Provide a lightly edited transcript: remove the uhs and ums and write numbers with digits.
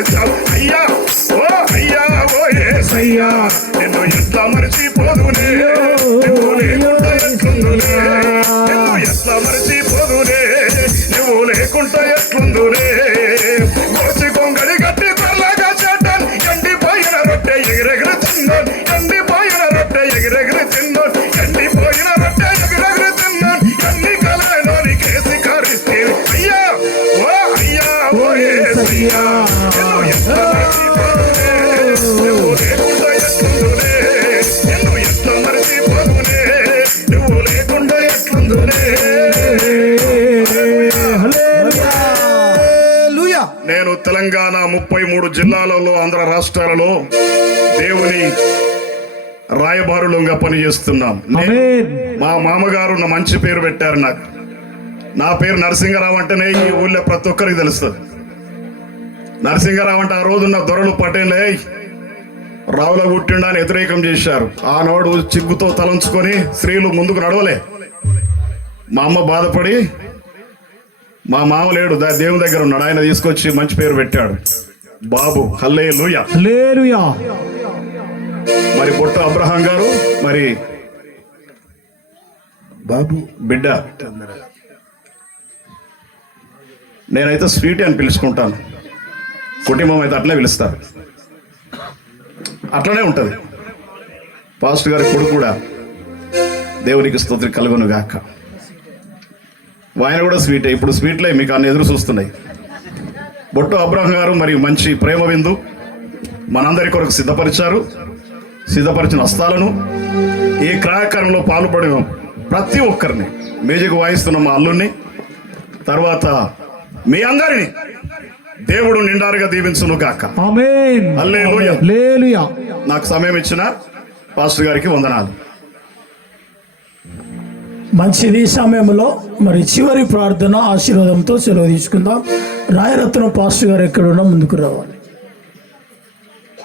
మరచావు అయ్యా ఓ అయ్యా ఓ యేసయ్యా నిన్ను ఎట్లా మరచిపోదునే నువ్వు లేకుండా ఎట్లుందులే నిన్ను ఎట్లా మరచిపోదునే నువ్వు లేకుండా ఎట్లుందులే కోసి కొంగడి గట్టి కొల్లగా చేటాను ఎండిపోయిన రొట్టె ఎగిరెగిరి తిన్నాను ఎండిపోయిన రొట్టె ఎగిరెగిరి తిన్నాను ఎండిపోయిన రొట్టె ఎగిరెగిరి తిన్నాను ఎన్ని కలలోని కేసి కరిస్తే అయ్యా ఓ అయ్యా ఓ యేసయ్యా నిన్ను ఎట్లా మరచిపోదునే నువ్వు లేకుండా ఎట్లుందులే నిన్ను ఎట్లా మరచిపోదునే నువ్వు లేకుండా ఎట్లుందులే. నేను తెలంగాణ 33 జిల్లాలలో ఆంధ్ర రాష్ట్రాలలో దేవుని రాయబారులుగా పనిచేస్తున్నాం. మా మామగారు నా మంచి పేరు పెట్టారు. నాకు నా పేరు నరసింగరావు అంటేనే ఈ ఊళ్ళో ప్రతి ఒక్కరికి తెలుస్తుంది. నరసింగరావు అంటే ఆ రోజున్న దొరలు పటేలే రావుల గుట్టిండా అని వ్యతిరేకం చేశారు. ఆనాడు చిగ్గుతో తలంచుకొని స్త్రీలు ముందుకు నడవలే. మా అమ్మ బాధపడి మా మామ లేడు దేవుని దగ్గర ఉన్నాడు, ఆయన తీసుకొచ్చి మంచి పేరు పెట్టాడు బాబు. హల్లెలూయా హల్లెలూయా. మరి బొట్ట అబ్రహాం గారు మరి బాబు బిడ్డ. నేనైతే స్వీట్ అని పిలుచుకుంటాను, కుటుంబం అయితే అట్లే పిలుస్తారు, అట్లనే ఉంటుంది. పాస్టర్ గారి కొడుకు కూడా దేవునికి స్తుతి కలుగును గాక. ఆయన కూడా స్వీటే. ఇప్పుడు స్వీట్లే మీకు అన్ని ఎదురు చూస్తున్నాయి. బొట్టు అబ్రహం గారు మరి మంచి ప్రేమ విందు మనందరి కొరకు సిద్ధపరిచారు. సిద్ధపరిచిన హస్తాలను ఈ కార్యక్రమంలో పాల్పడిన ప్రతి ఒక్కరిని, మ్యూజిక్ వాయిస్తున్న మా అల్లుడిని, తర్వాత మీ అందరినీ దేవుడు నిండారుగా దీవించును గాక. ఆమేన్ హల్లెలూయా హల్లెలూయా. నాకు సమయం ఇచ్చిన పాస్టర్ గారికి వందనాలు. మంచిది. సమయంలో మరి చివరి ప్రార్థన ఆశీర్వాదంతో సెలవు తీసుకుందాం. రాయరత్నం పాస్టర్ గారు ఎక్కడున్నా ముందుకు రావాలి.